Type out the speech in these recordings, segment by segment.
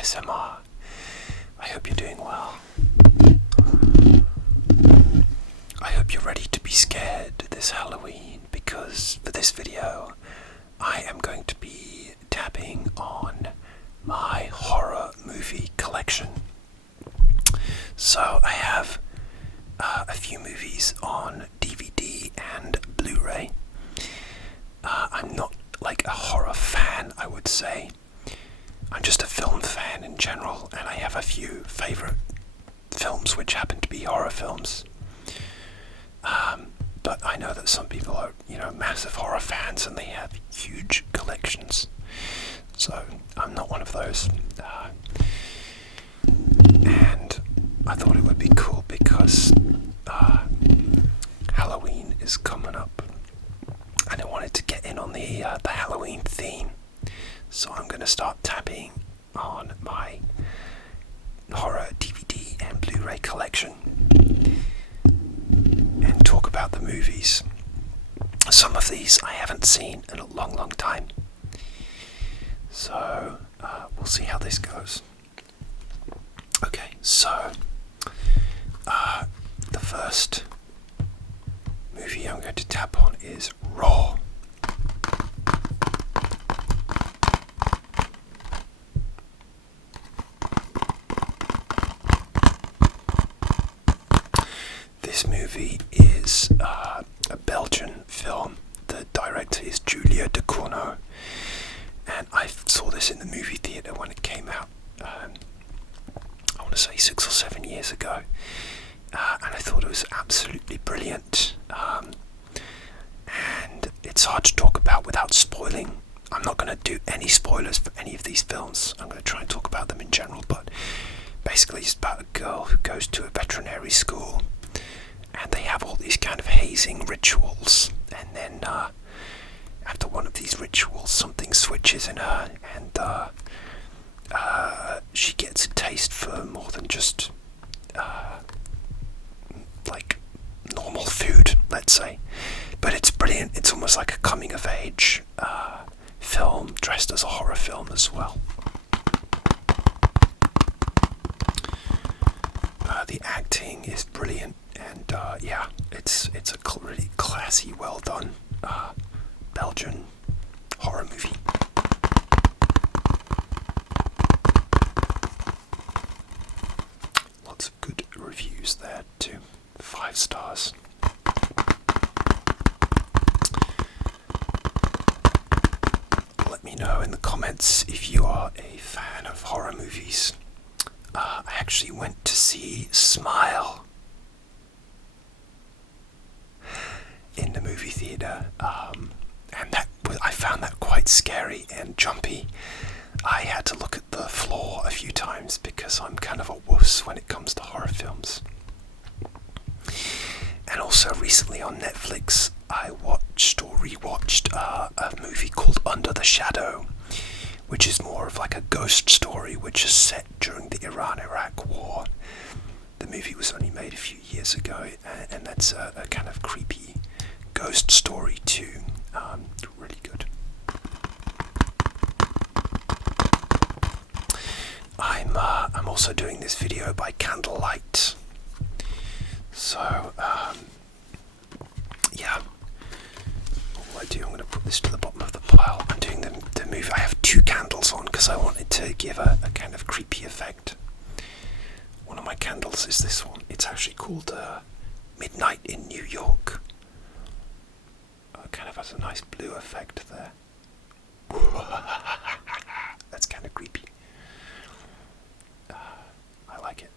ASMR. I hope you're doing well. I hope you're ready to be scared this Halloween, because for this video I am going to be tapping on my horror movie collection. So I have a few movies on DVD and Blu-ray. I'm not like a horror fan, I would say. I'm just a film fan in general, and I have a few favourite films which happen to be horror films. But I know that some people are, massive horror fans and they have huge collections. So I'm not one of those. And I thought it would be cool because Halloween is coming up, and I wanted to get in on the Halloween theme. So I'm going to start tapping on my horror DVD and Blu-ray collection and talk about the movies. Some of these I haven't seen in a long time. So we'll see how this goes. Okay, so the first movie I'm going to tap on is Raw. This movie is a Belgian film. The director is Julia Ducournau, and I saw this in the movie theatre when it came out. I want to say 6 or 7 years ago, and I thought it was absolutely brilliant. And it's hard to talk about without spoiling. I'm not going to do any spoilers for any of these films. I'm going to try and talk about them in general, but basically it's about a girl who goes to a veterinary school, and they have all these kind of hazing rituals, and then after one of these rituals something switches in her, and she gets a taste for more than just like normal food, let's say. But it's brilliant. It's almost like a coming of age film dressed as a horror film as well. The acting is brilliant, and it's a really classy, well done Belgian horror movie. Lots of good reviews there too. 5 stars. Let me know in the comments if you are a fan of horror movies. I actually went to see Smile in the movie theatre, and I found that quite scary and jumpy. I had to look at the floor a few times because I'm kind of a wuss when it comes to horror films. And also recently on Netflix I watched or rewatched a movie called Under the Shadow, which is more of like a ghost story which is set during the Iran-Iraq war. The movie was only made a few years ago, and that's a kind of creepy ghost story too. Really good. I'm also doing this video by candlelight. So what will I do? I'm going to put this to the bottom of the pile. I'm doing the movie. I have 2 candles on because I wanted to give a kind of creepy effect. One of my candles is this one. It's actually called Midnight in New York. Kind of has a nice blue effect there. That's kind of creepy. I like it.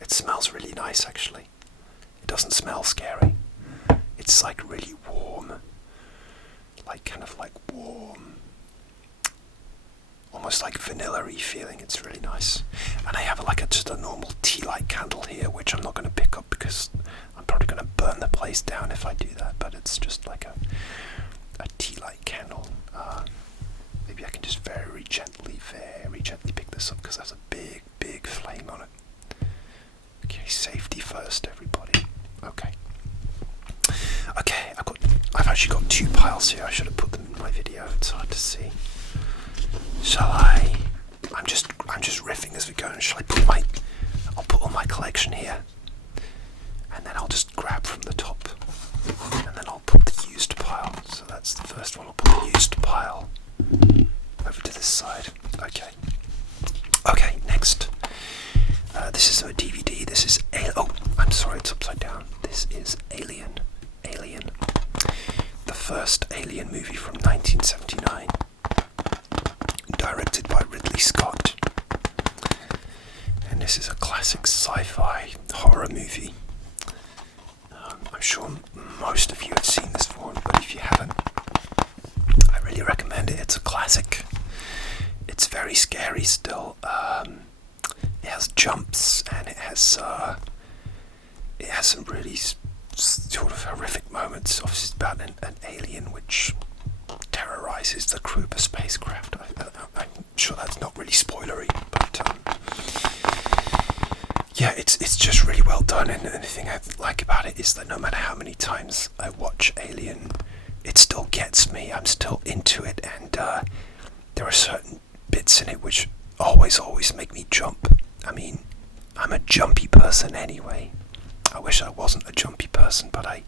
It smells really nice actually. It doesn't smell scary. It's like really warm. Kind of like warm, almost like vanilla-y feeling. It's really nice. And I have just a normal tea light candle here, which I'm not going to pick up because I'm probably going to burn the place down if I do that. But it's just like a tea light candle. Maybe I can just very gently pick this up because there's a big flame on it. Okay, safety first, everybody. Okay, I've actually got 2 piles here. I should have put them in my video. It's hard to see. Shall I? I'm just riffing thing as we go. And I'll put all my collection here, and then I'll just grab from the top, and then I'll put the used pile. So that's the first one. I'll put the used pile over to this side. Okay, next. This is a DVD. This is I'm sorry, it's upside down. This is Alien. The first Alien movie from 1979, directed by Ridley Scott. And this is a classic sci-fi horror movie. I'm sure most of you have seen this one, but if you haven't, I really recommend it. It's a classic. It's very scary still. It has jumps, and it has some really sort of horrific moments. Obviously, it's about an alien which terrorizes the crew of a spacecraft. I'm sure that's not really spoilery, but yeah, it's just really well done. And the thing I like about it is that no matter how many times I watch Alien, it still gets me. I'm still into it, and there are certain bits in it which always make me jump. I mean, I'm a jumpy person anyway. I wish I wasn't a jumpy person, but I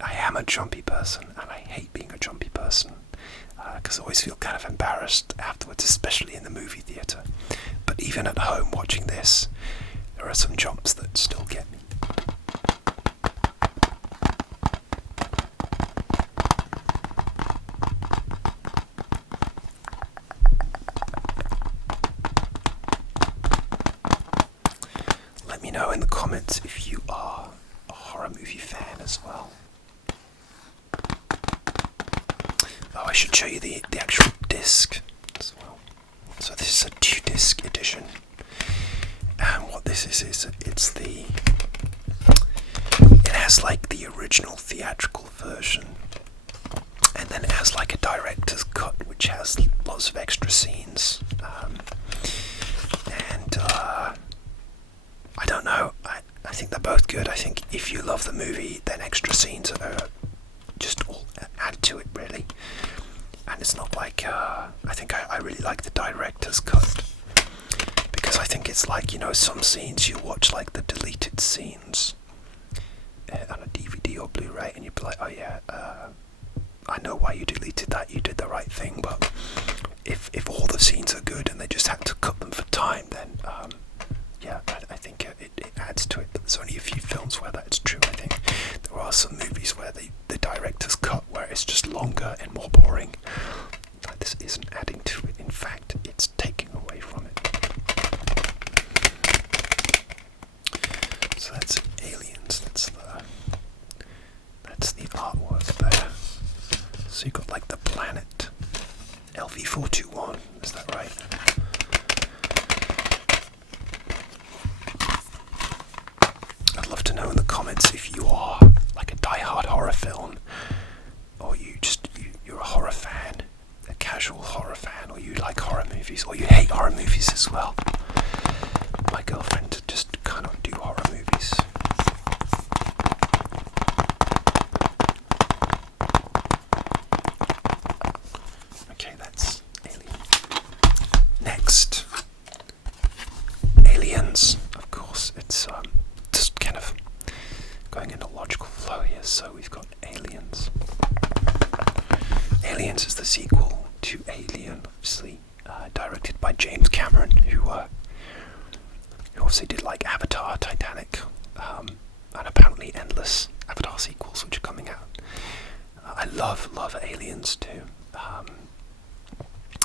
am a jumpy person, and I hate being a jumpy person because I always feel kind of embarrassed afterwards, especially in the movie theatre. But even at home watching this, there are some jumps that still get me. Let me know in the comments if you are a horror movie fan as well. Oh, I should show you the actual disc as well. So this is a 2-disc edition, and what this is it has like the original theatrical version, and then it has like a director's cut which has lots of extra scenes, and I don't know, I think they're both good. I think if you love the movie, then extra scenes are just all add to it, really. And it's not like, I think I really like the director's cut, because I think it's like, some scenes you watch like the deleted scenes on a DVD or Blu-ray, and you'd be like, oh yeah, I know why you deleted that, you did the right thing. But if all the scenes are good and they just had to cut them for time, then yeah, I think it adds to it. But there's only a few films where that's true. I think there are some movies where the director's cut, where it's just longer and more boring. Like, this isn't adding to it. In fact, it's taking away from it. So that's Aliens. That's the artwork there. So you've got like the planet LV-421. Is that right? I'd love to know in the comments if you are like a die-hard horror film, or you're a horror fan, a casual horror fan, or you like horror movies, or you hate horror movies as well. My girlfriend just cannot do horror movies. Okay, that's Alien. Next, Aliens. Of course, it's just kind of going in a logical flow here. So we've got Aliens. Aliens is the sequel to Alien, obviously, directed by James Cameron, who obviously did like Avatar, Titanic, and apparently endless Avatar sequels which are coming out. I love Aliens too.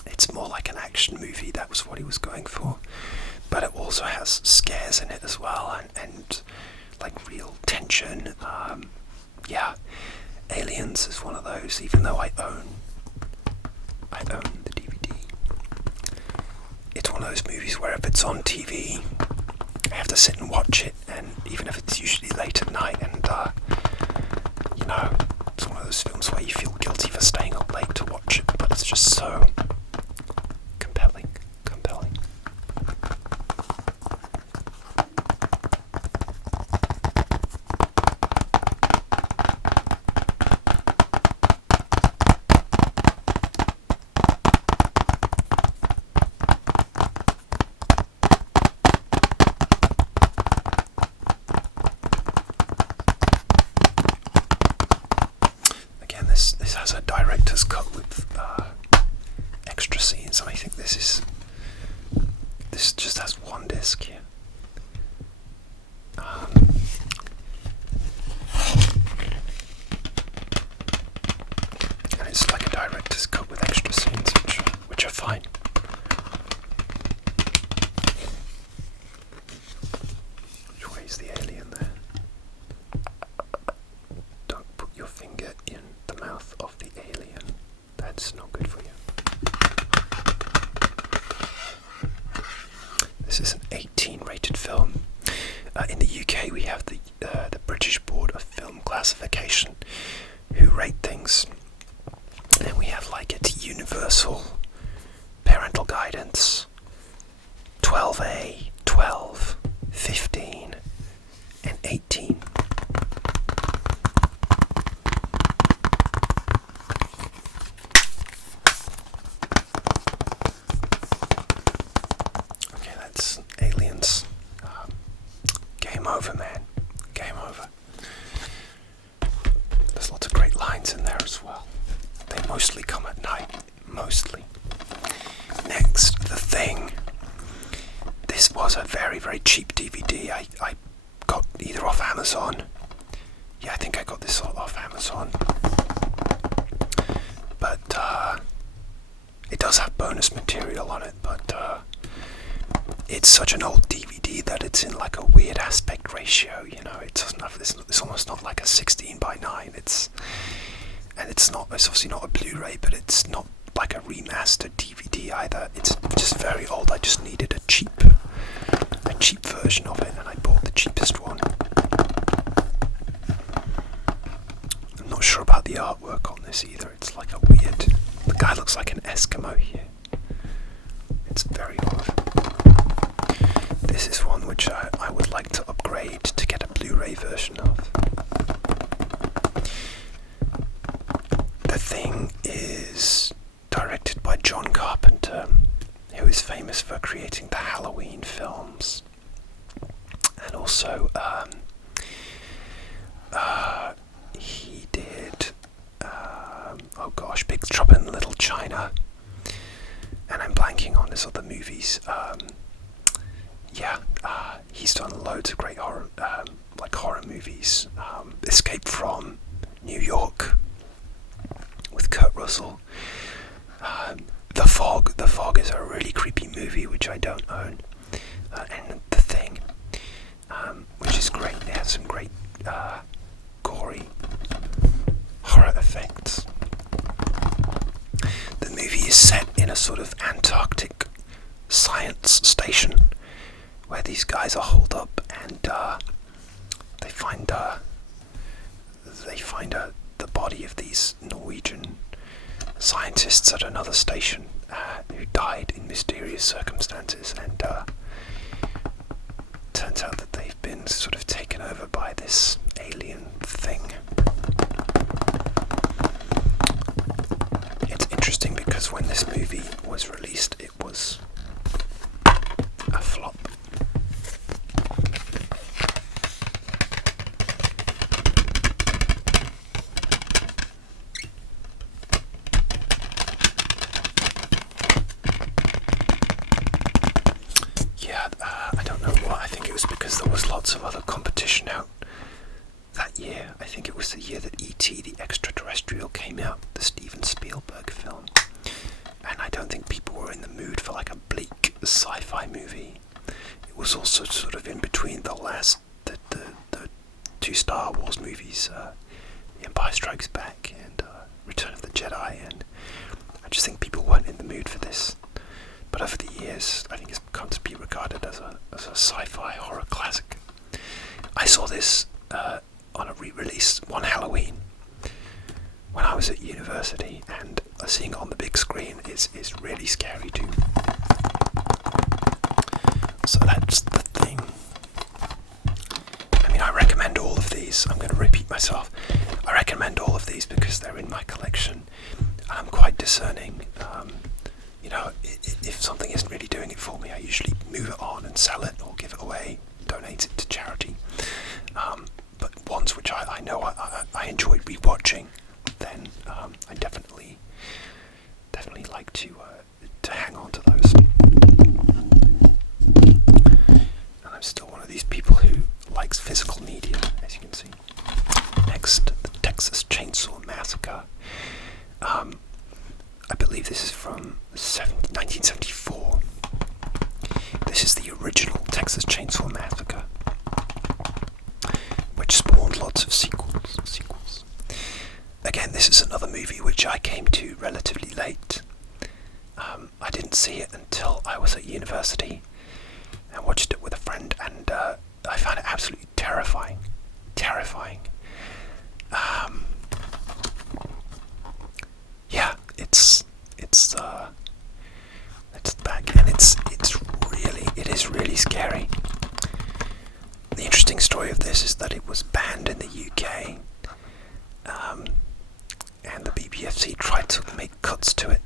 It's more like an action movie. That was what he was going for, but it also has scares in it as well, and like real tension. Yeah, Aliens is one of those. Even though I own the DVD, it's one of those movies where if it's on TV, I have to sit and watch it, and even if it's usually late at night, and it's one of those films where you feel guilty for staying up late to watch it, but it's just so compelling. a director's cut with extra scenes, and I think this just has one disc here. And it's like a director's cut with extra scenes, which are fine. Which way is the alien there? Don't put your finger in the mouth of the alien. That's not good for you. This is an 18 rated film. In the UK we have the British Board of Film Classification, who rate things. And we have like a universal parental guidance, 12A, 12, 15, and 18. Okay, that's Aliens. Game over, man. Game over. There's lots of great lines in there as well. They mostly come at night. Mostly. Next, The Thing. This was a very, very cheap DVD. I got either off Amazon. Yeah, I think I got this off Amazon. But it does have bonus material on it, but it's such an old DVD that it's in like a weird aspect ratio, you know. It doesn't have this. It's almost not like a 16:9. It's obviously not a Blu-ray, but it's not like a remastered DVD either. It's just very old. I just needed a cheap version of it, and I bought the cheapest one. I'm not sure about the artwork on this either. It's like a weird. The guy looks like an Eskimo here. It's very odd. This is one which I would like to upgrade to get a Blu-ray version of. The Thing is directed by John Carpenter, who is famous for creating the Halloween films, and also he did Big Trouble in Little China, and I'm blanking on his other movies. He's done loads of great horror movies. Escape from New York with Kurt Russell. The Fog is a really creepy movie which I don't own, and The Thing, which is great. It has some great gory horror effects. The movie is set in a sort of Antarctic science station where these guys are holed up, and they find the body of these Norwegian scientists at another station who died in mysterious circumstances, and turns out that they've been sort of taken over by this alien thing. It's interesting because when this movie was released, it was a flop. I don't know what. I think it was because there was lots of other competition out that year. I think it was the year that E.T. the Extraterrestrial came out, the Steven Spielberg film. And I don't think people were in the mood for like a bleak sci-fi movie. It was also sort of in between the two Star Wars movies, The Empire Strikes Back and Return of the Jedi, and I just think people weren't in the mood for this. But over the years, I think it's come to be regarded as a sci-fi horror classic. I saw this on a re-release one Halloween when I was at university, and seeing it on the big screen is really scary too. So that's The Thing. I mean, I recommend all of these. I'm going to repeat myself. I recommend all of these because they're in my collection. I'm quite discerning. If something isn't really doing it for me, I usually move it on and sell it or give it away, donate it to charity. But ones which I know I enjoy rewatching, then I definitely like to hang on to those. And I'm still one of these people who likes physical media, as you can see. Next, the Texas Chainsaw Massacre. I believe this is from 1974. This is the original Texas Chainsaw Massacre, which spawned lots of sequels. Again, this is another movie which I came to relatively late. I didn't see it until I was at university. I watched it with a friend, and I found it absolutely terrifying. Yeah, it's back, and it is really scary. The interesting story of this is that it was banned in the UK, and the BBFC tried to make cuts to it,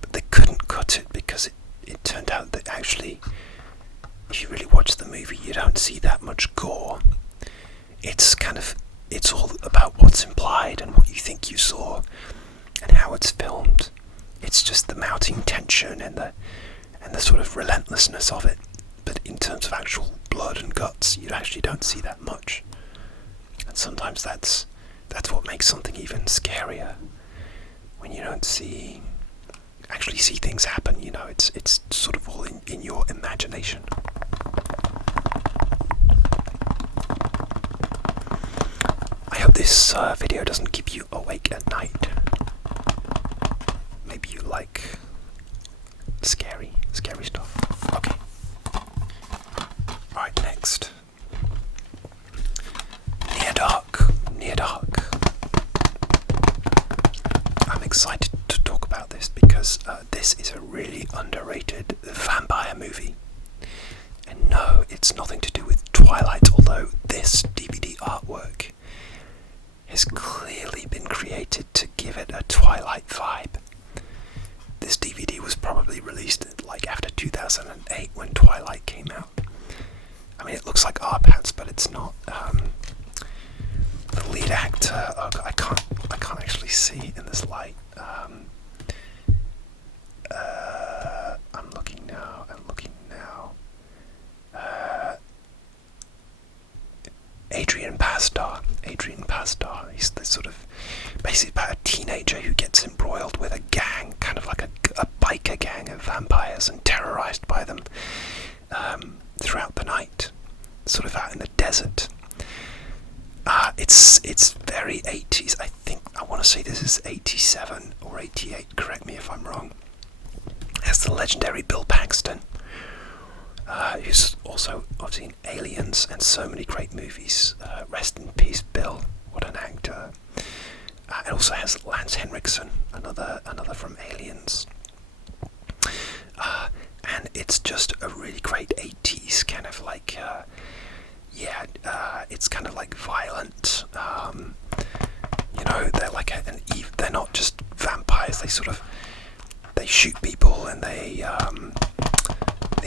but they couldn't cut it because it turned out that actually, if you really watch the movie, you don't see that much gore. It's all about what's implied and what you think you saw and how it's filmed. It's just the mounting tension and the sort of relentlessness of it. But in terms of actual blood and guts, you actually don't see that much. And sometimes that's what makes something even scarier. When you don't actually see things happen, it's sort of all in your imagination. I hope this video doesn't keep you awake at night. Maybe you like scary stuff. Okay. Alright, next. Near Dark. I'm excited to talk about this because this is a really underrated vampire movie. And no, it's nothing to do with Twilight, although this DVD artwork has clearly been created to give it a Twilight vibe. This DVD was probably released after 2008 when Twilight came out. I mean, it looks like R-Pats, but it's not. The lead actor, I can't actually see in this light. I'm looking now. Adrian Pasdar. He's the sort of basically about a teenager who gets embroiled with a gang, kind of like a biker gang of vampires, and terrorized by them throughout the night, sort of out in the desert. It's very 80s. I want to say this is 87 or 88. Correct me if I'm wrong. It has the legendary Bill Paxton, who's also obviously in Aliens and so many great movies. Rest in peace, Bill. What an actor. It also has Lance Henriksen, another from Aliens. And it's just a really great 80s kind of like, it's kind of like violent. They're not just vampires. They shoot people and they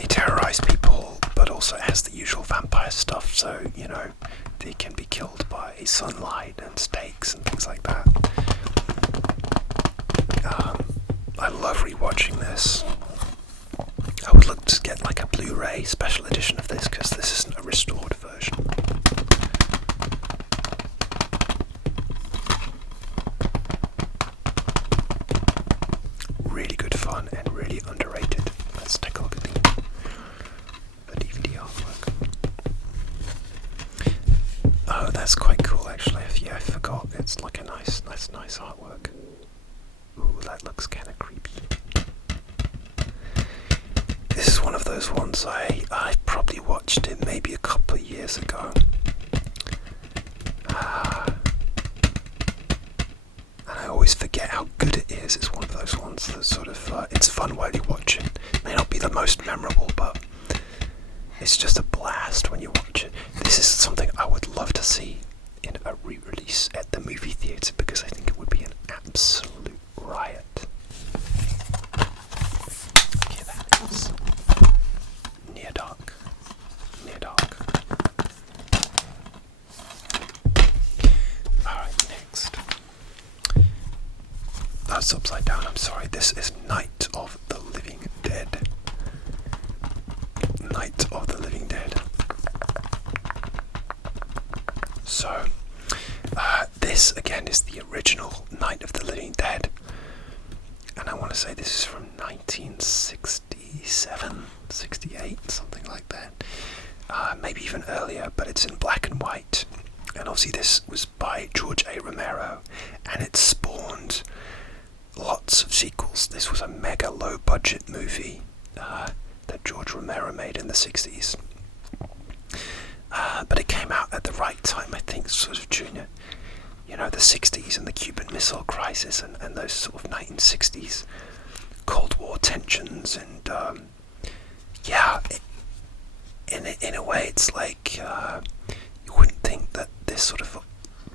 terrorize people, but also it has the usual vampire stuff. So they can be killed by sunlight and stakes and things like that. I love rewatching this. I would look to get a Blu-ray special edition of this because this isn't a restored version. Really good fun and really underrated. Let's take a look at the DVD artwork. Oh, that's quite cool actually. I forgot. It's like a nice artwork. Ooh, that looks kind of creepy. This is one of those ones I probably watched it maybe a couple of years ago. And I always forget how good it is. It's one of those ones that sort of, it's fun while you watch it. It may not be the most memorable, but it's just a blast when you watch it. This is something I would love to see in a re-release at the movie theatre because I think it would be an absolute riot. Okay, that is Near Dark. Alright, next. it's upside down. I'm sorry. This is Night of the Living Dead. Night of the Living Dead. So, this again is the original Night of the Living Dead, and I want to say this is from 1967, 68, something like that. Maybe even earlier, but it's in black and white. And obviously this was by George A. Romero, and it spawned lots of sequels. This was a mega low-budget movie that George Romero made in the 60s. But it came out at the right time, I think, sort of during, the 60s and the Cuban Missile Crisis and those sort of 1960s Cold War tensions. And, in a way, it's like you wouldn't think that this sort of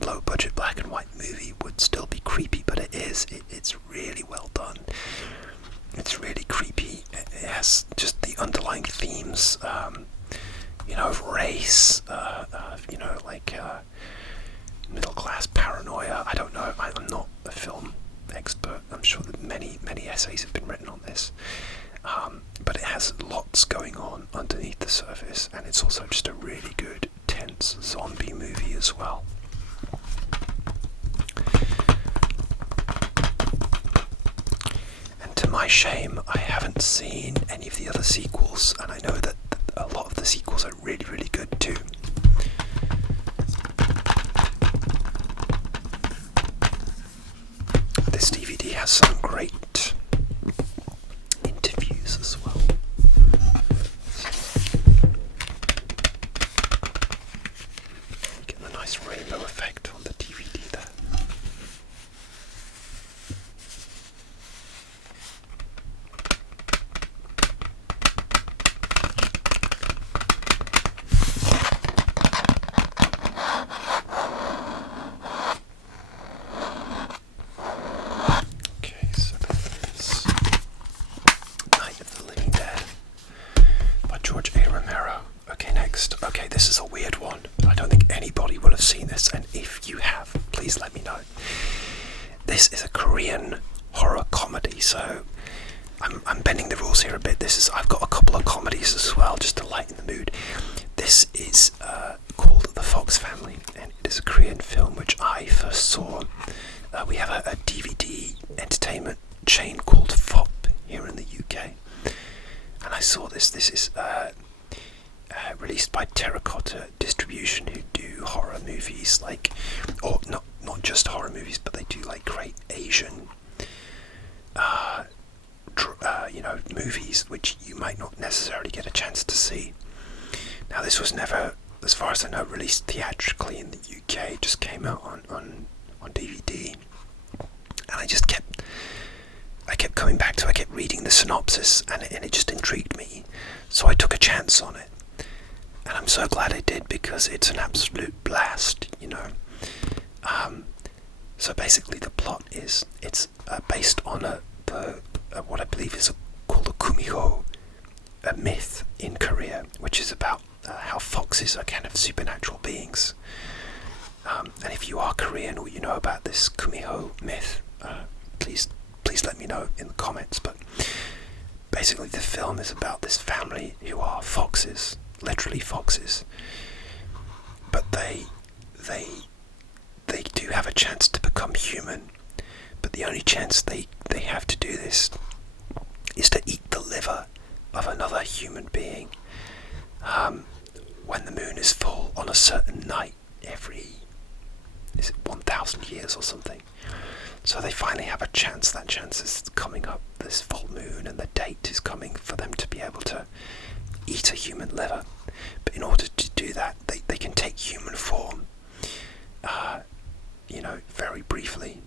low-budget black and white movie would still be creepy, but it is. It's really well done. It's really creepy. It has just the underlying themes, of race, middle-class paranoia. I don't know. I'm not a film expert. I'm sure that many essays have been written on this. But it has lots going on underneath the surface, and it's also just a really good, tense zombie movie as well. And to my shame, I haven't seen any of the other sequels, and I know that a lot of the sequels are really, really good too. This DVD has some great interviews as well. You get the nice rainbow effect on the DVD there. This is a weird one. I don't think anybody will have seen this, and if you have, please let me know. This is a Korean horror comedy, so I'm bending the rules here a bit. I've got a couple of comedies as well, just to lighten the mood. This is called The Fox Family, and it is a Korean film which I first saw. We have a DVD entertainment chain called FOP here in the UK, and I saw this. This is released by Terracotta Distribution, who do horror movies, or not just horror movies, but they do great Asian movies which you might not necessarily get a chance to see. Now, this was never, as far as I know, released theatrically in the UK. It just came out on DVD, and I kept coming back to it. I kept reading the synopsis, and it just intrigued me, so I took a chance on it. And I'm so glad I did, because it's an absolute blast, So basically the plot is, it's based on what I believe is called a kumiho, a myth in Korea, which is about how foxes are kind of supernatural beings. And if you are Korean or you know about this kumiho myth, please let me know in the comments. But basically the film is about this family who are foxes, literally foxes, but they do have a chance to become human, but the only chance they have to do this is to eat the liver of another human being when the moon is full on a certain night every, is it 1,000 years or something. So they finally have a chance. That chance is coming up, this full moon, and the date is coming for them to be able to eat a human liver. But in order to do that, they can take human form, very briefly.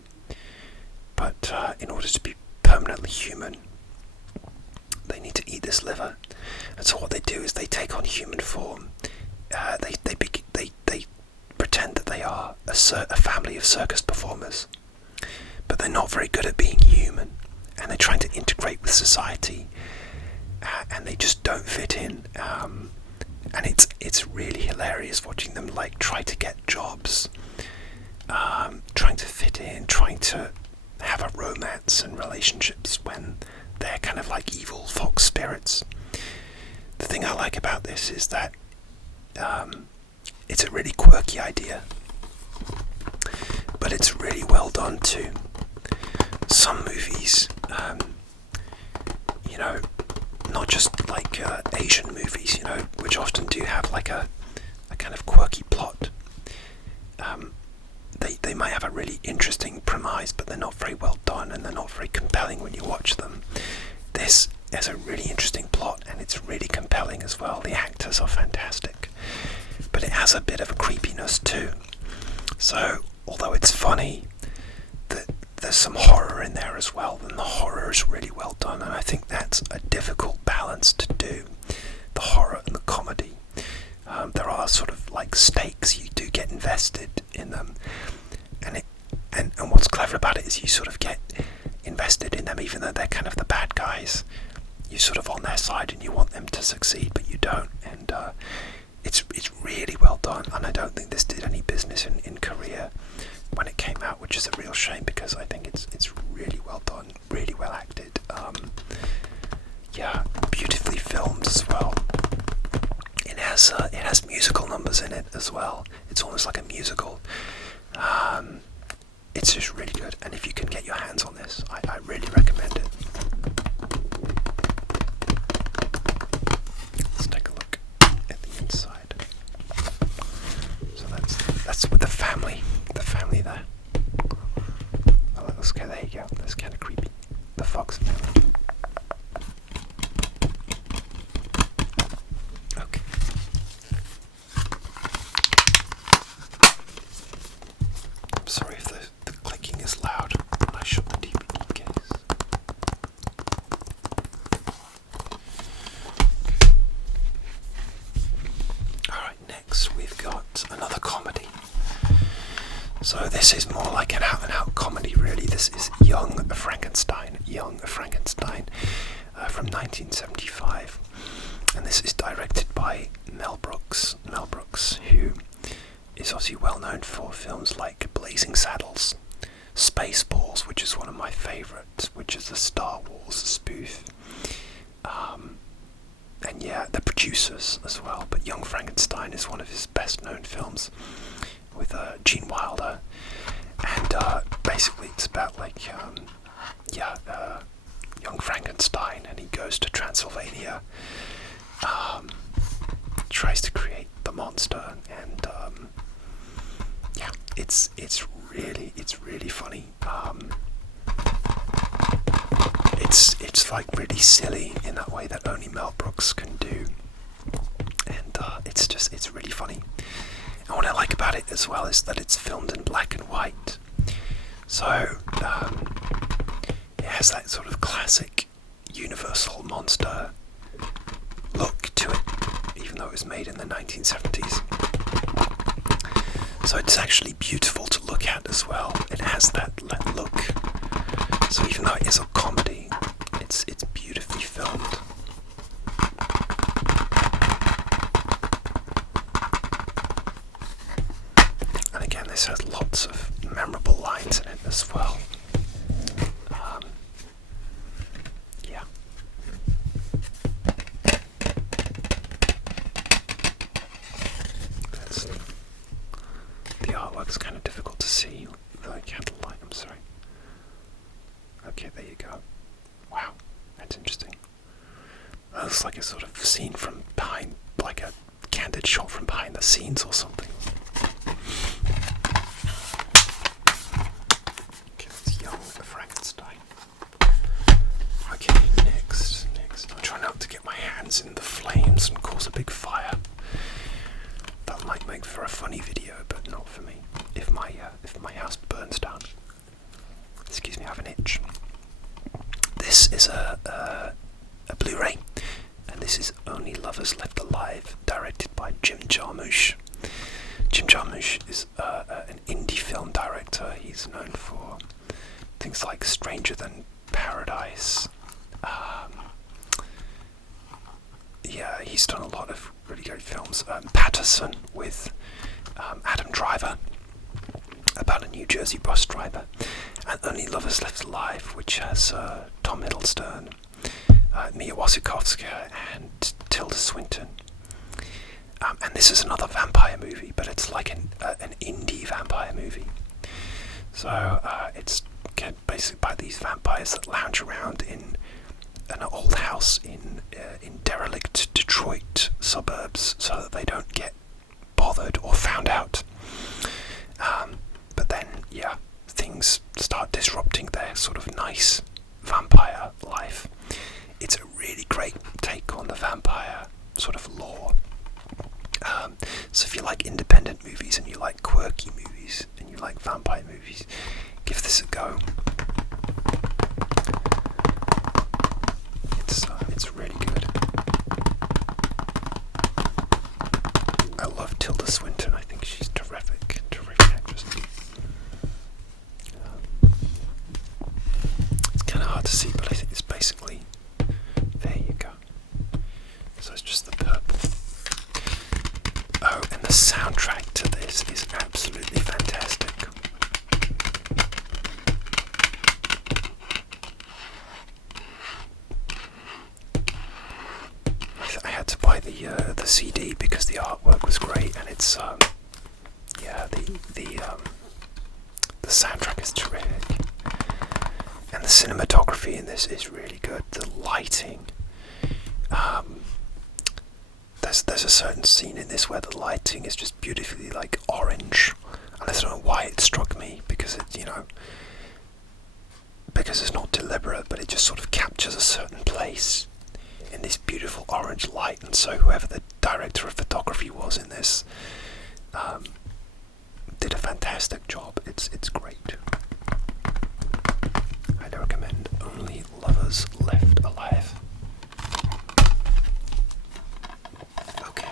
But in order to be permanently human, they need to eat this liver. And so what they do is they take on human form. They pretend that they are a family of circus performers, but they're not very good at being human, and they're trying to integrate with society, and they just don't fit in. And it's really hilarious watching them try to get jobs, trying to fit in, trying to have a romance and relationships when they're kind of like evil fox spirits. The thing I like about this is that it's a really quirky idea, but it's really well done too. Some movies, not just like Asian movies, which often do have like a kind of quirky plot. They might have a really interesting premise, but they're not very well done and they're not very compelling when you watch them. This has a really interesting plot and it's really compelling as well. The actors are fantastic, but it has a bit of a creepiness too. So although it's funny, there's some horror in there as well, and the horror is really well done, and I think that's a difficult balance to do, the horror and the comedy. There are sort of like stakes, you do get invested in them, and what's clever about it is you sort of get invested in them even though they're kind of the bad guys. You're sort of on their side and you want them to succeed, but you don't, and it's really well done, and I don't think this did any business in Korea when it came out, which is a real shame because I think it's really well done, really well acted. Beautifully filmed as well. It has musical numbers in it as well. It's almost like a musical. It's just really good, and if you can get your hands on this, I really recommend it. Let's take a look at the inside. So that's with the family there. Oh, okay, there you go. That's kind of creepy. The Fox family. Okay. I'm sorry if the clicking is loud. I shut the DVD case. Alright, next we've got another comedy. So this is more like an out-and-out comedy, really. This is Young Frankenstein from 1975. And this is directed by Mel Brooks. Mel Brooks, who is obviously well known for films like Blazing Saddles, Spaceballs, which is one of my favourites, which is a Star Wars spoof. And yeah, The Producers as well. But Young Frankenstein is one of his best-known films, with Gene Wilder, and basically it's about like young Frankenstein, and he goes to Transylvania, tries to create the monster, and it's really funny. It's like really silly in that way that only Mel Brooks can do, and it's really funny. And what I like about it as well is that it's filmed in black and white. So it has that sort of classic Universal monster look to it, even though it was made in the 1970s. So it's actually beautiful to look at as well. It has that look. So even though it is a comedy, it's beautifully filmed. And again, this has lots of memorable lines in it as well. The artwork's kind of difficult to see. The candlelight, I'm sorry. Okay, there you go. Wow, that's interesting. That looks like a sort of scene from behind, like a candid shot from behind the scenes or something. Okay, that's Young Frankenstein. Okay, next. I'm trying not to get my hands in the flames and cause a big fire. That might make for a funny video, but not for me. If my house burns down. Excuse me, I have an itch. This is a Blu-ray, and this is Only Lovers Left Alive, directed by Jim Jarmusch. Jim Jarmusch is an indie film director. He's known for things like Stranger Than Paradise. He's done a lot of really great films. Patterson with Adam Driver, about a New Jersey bus driver, and Only Lovers Left Alive, which has Tom Hiddleston, Mia Wasikowska, and Tilda Swinton. And this is another vampire movie, but it's like an indie vampire movie. So it's basically by these vampires that lounge around in an old house in derelict Detroit suburbs, so that they don't get bothered or found out. But then, yeah, things start disrupting their sort of nice vampire life. It's a really great take on the vampire sort of lore. So if you like independent movies and you like quirky movies and you like vampire movies, give this a go. It's really good. I love Tilda Swinton. I think she's terrific actress. It's kind of hard to see, but I think it's basically, there you go. So it's just the purple. Oh, and the soundtrack to this is absolutely fantastic. I had to buy the CD because the artwork was great, and it's the soundtrack is terrific, and the cinematography in this is really good. The lighting. There's a certain scene in this where the lighting is just beautifully like orange, and I don't know why it struck me, because because it's not deliberate, but it just sort of captures a certain place in this beautiful orange light. And so whoever the director of photography was in this did a fantastic job. It's great. I'd recommend Only Lovers Left Alive. Okay.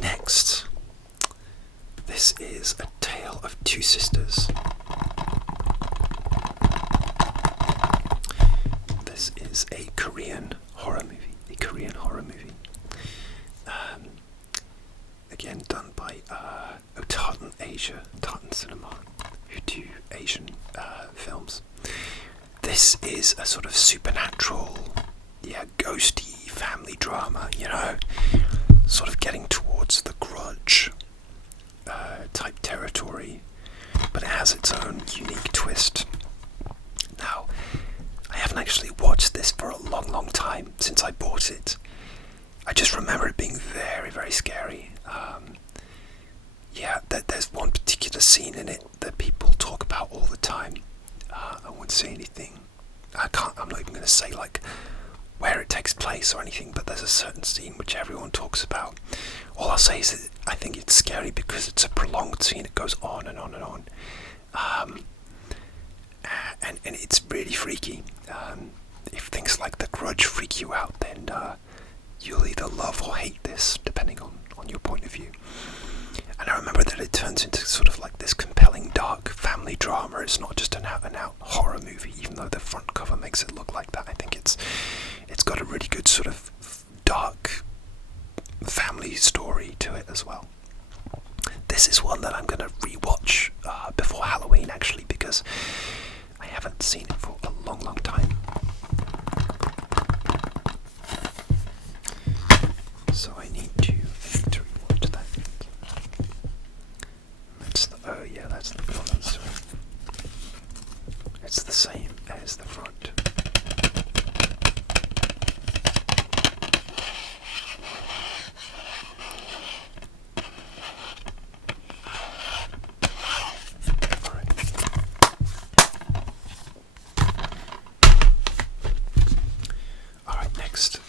Next, this is A Tale of Two Sisters. This is a Korean horror movie. Again, done by Tartan Cinema, who do Asian films. This is a sort of supernatural, ghosty family drama, sort of getting towards the Grudge type territory, but it has its own unique twist. Now, I haven't actually watched this for a long time since I bought it. I just remember it being very, very scary. There's one particular scene in it that people talk about all the time. I won't say anything. I'm not even going to say like where it takes place or anything, but there's a certain scene which everyone talks about. All I'll say is that I think it's scary because it's a prolonged scene. It goes on and on and on. And it's really freaky. If things like The Grudge freak you out, then you'll either love or hate this, depending on your point of view. And I remember that it turns into sort of like this compelling, dark family drama. It's not just an out-and-out horror movie, even though the front cover makes it look like that. I think it's got a really good sort of dark family story to it as well. This is one that I'm going to rewatch before Halloween, actually, because I haven't seen it for a long time. So I need to rewatch that. That's the front. It's the same as the front. Alright, next.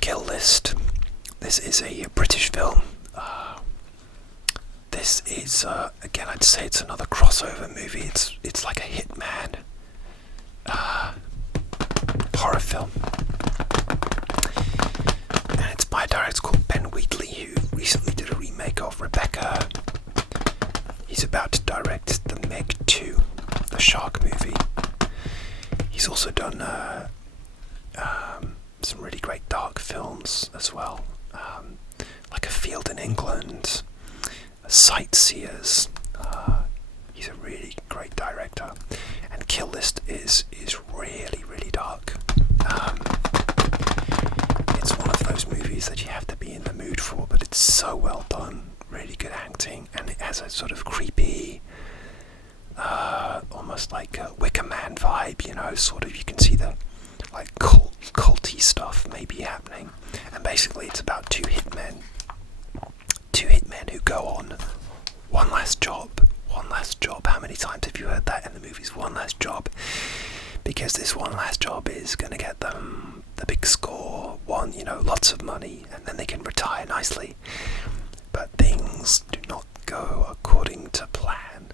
Kill List. This is a British film. This is, again, I'd say it's another crossover movie. It's like a Hitman horror film. And it's by a director called Ben Wheatley, who recently did a remake of Rebecca. He's about to direct the Meg 2, the shark movie. He's also done some really great dark films as well, like A Field in England, Sightseers, He's a really great director, and Kill List is really, really dark. It's one of those movies that you have to be in the mood for, but it's so well done, really good acting, and it has a sort of creepy, almost like a Wicker Man vibe, you know, sort of, you can see the like culty stuff maybe happening. And basically it's about two hitmen who go on one last job. How many times have you heard that in the movies? One last job. Because this one last job is going to get them the big score, lots of money, and then they can retire nicely. But things do not go according to plan.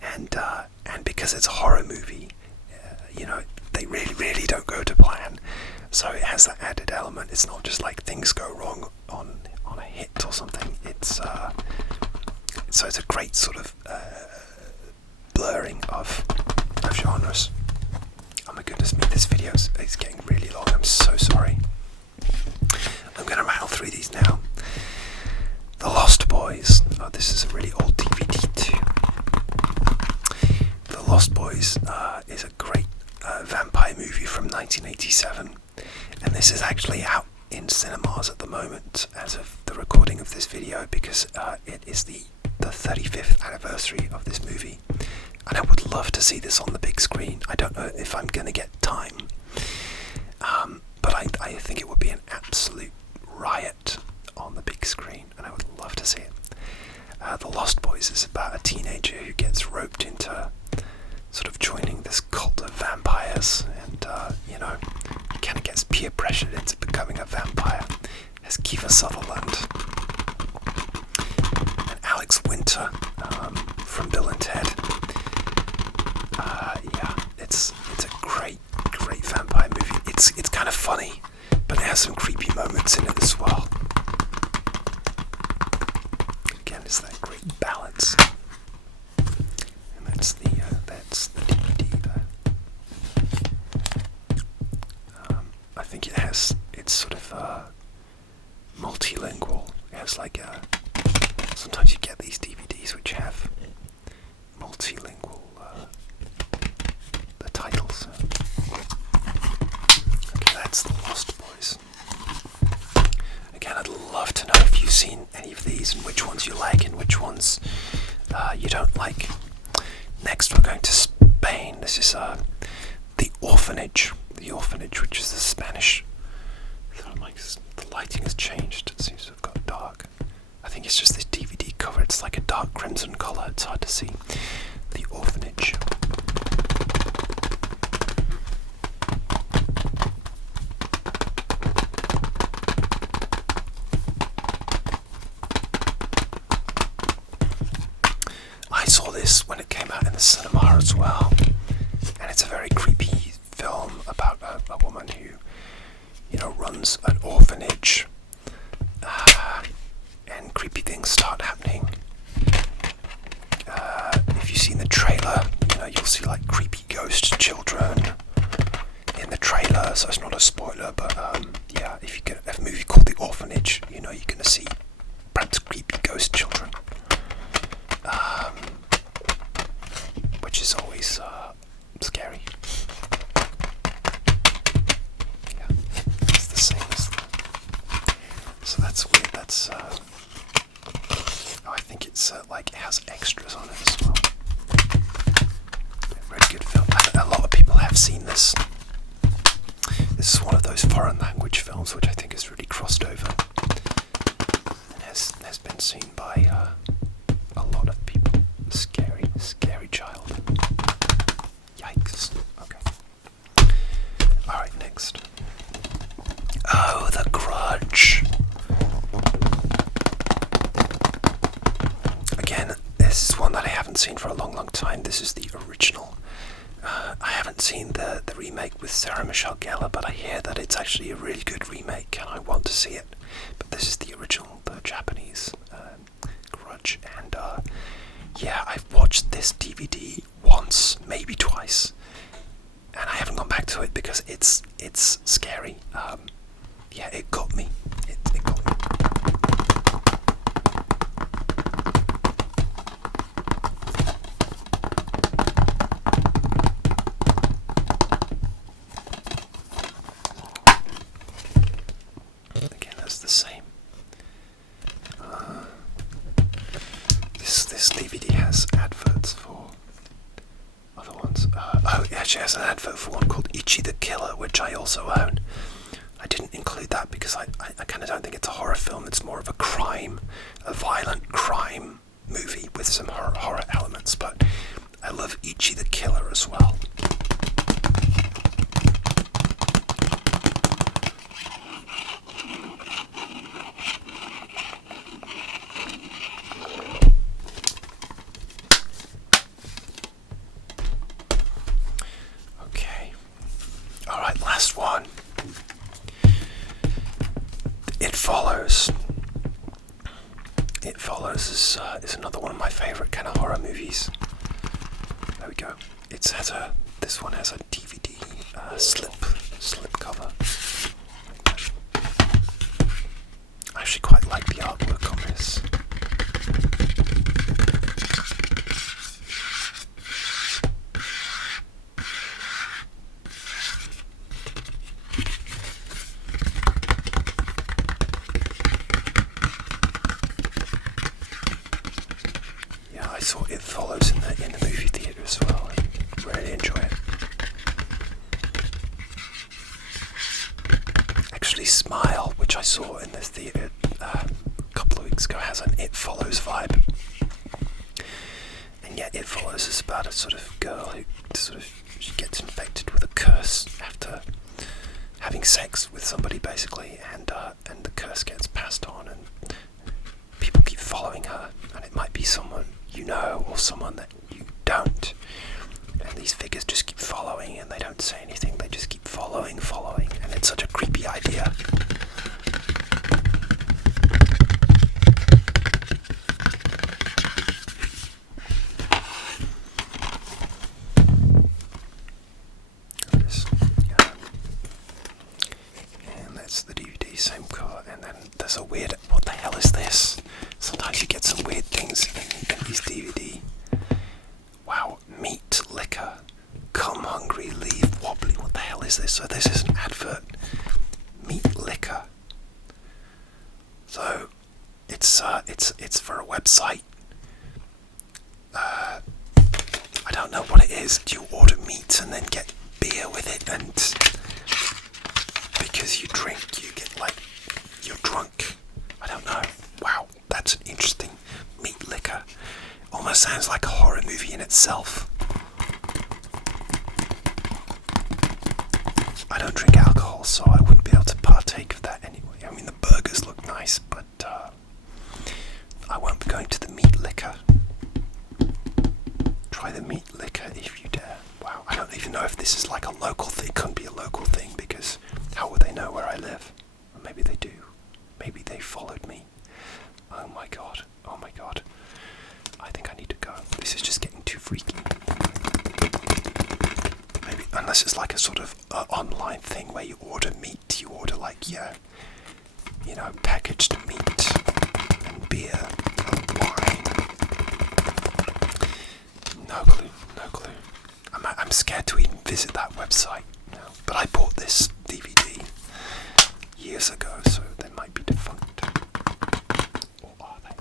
And because it's a horror movie, they really, really don't go to plan. So it has that added element. It's not just like things go wrong on a hit or something. So it's a great sort of blurring of genres. Oh my goodness me, this video is getting really long. I'm so sorry. I'm going to rattle through these now. The Lost Boys. Oh, this is a really old DVD too. The Lost Boys is a great vampire movie from 1987, and this is actually out in cinemas at the moment as of the recording of this video, because it is the 35th anniversary of this movie, and I would love to see this on the big screen. I don't know if I'm going to get time, but I think it would be an absolute riot on the big screen, and I would love to see it. The Lost Boys is about a teenager who gets roped into sort of joining this cult of vampires, and kind of gets peer pressured into becoming a vampire. There's Kiefer Sutherland and Alex Winter from Bill and Ted. It's a great vampire movie. It's kind of funny, but it has some creepy moments in it as well. Again, it's that great balance. And that's the DVD there. I think it's sort of multilingual. It has like sometimes you get these DVDs which have multilingual the titles. Okay, that's The Lost Boys. Again, I'd love to know if you've seen any of these and which ones you like and which ones you don't like. Next, we're going to Spain. This is The Orphanage. The Orphanage, which is the Spanish. The lighting has changed. It seems to have got dark. I think it's just this DVD cover. It's like a dark crimson colour. It's hard to see. The Orphanage. I saw this when it came out in the cinema as well, and it's a very creepy film about a woman who, runs an orphanage, and creepy things start happening. If you've seen the trailer, you'll see like creepy ghost children in the trailer, so it's not a spoiler, but if you get a movie called The Orphanage, you're going to see perhaps creepy ghost children, which is always scary. Yeah, it's the same as so that's weird. That's I think it's like it has extras on it as well. Very good film. A lot of people have seen this. This is one of those foreign language films which I think is really crossed over and has been seen by a lot of people. Scary child. Yikes. Okay. Alright, next. Oh, The Grudge. Again, this is one that I haven't seen for a long time. This is the original. I haven't seen the remake with Sarah Michelle Gellar, but I hear that it's actually a really good remake and I want to see it. But this is the original, the Japanese Grudge, and I've watched this DVD once, maybe twice, and I haven't gone back to it because it's scary. It got me. It got me. there's an advert for one called Ichi the Killer, which I also own. I didn't include that because I kind of don't think it's a horror film. It's more of a violent crime movie with some horror elements. But I love Ichi the Killer as well. Okay. All right, last one. It Follows. It Follows is another one of my favourite kind of horror movies. There we go. This one has a DVD slip cover. I actually quite like the artwork on this. I saw It Follows in the movie theatre as well. I really enjoy it. Actually, Smile, which I saw in the theatre a couple of weeks ago, has an It Follows vibe. And yet, It Follows is about a sort of girl who she gets infected with a curse after having sex with somebody, basically, and the curse gets passed on, and people keep following her, and it might be someone you know or someone that you don't, and these figures just keep following and they don't say anything, they just keep following, and it's such a creepy idea. And that's the DVD, same cover, and then there's a weird, what the hell is this? Sometimes you get some weird things in these DVD. Wow, Meat Liquor. Come hungry, leave wobbly. What the hell is this? So this is an advert. Meat Liquor. So it's for a website. I don't know what it is. Do you order meat and then get beer with it, and because you drink, you get you're drunk? I don't know. Wow, that's an interesting. Meat Liquor. Almost sounds like a horror movie in itself. I don't drink alcohol, so I wouldn't be able to partake of that anyway. I mean, the burgers look nice, but I won't be going to the Meat Liquor. Try the Meat Liquor if you dare. Wow, I don't even know if this is like a local thing. It couldn't be a local thing, because how would they know where I live? Or maybe they do. Maybe they followed me. Oh my god. I think I need to go. This is just getting too freaky. Maybe, unless it's like a sort of online thing where you order meat, you order packaged meat and beer and wine. No clue. I'm scared to even visit that website now. But I bought this DVD years ago, so they might be defunct. Or are they?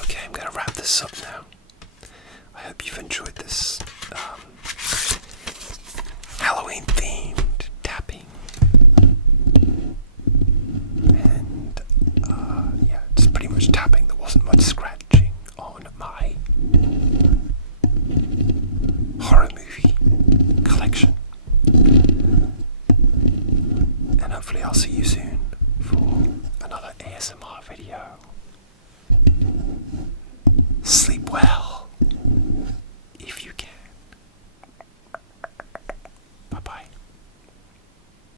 Okay, I'm going to wrap this up now. I hope you've enjoyed this Halloween-themed tapping. And, it's pretty much tapping. There wasn't much scratching.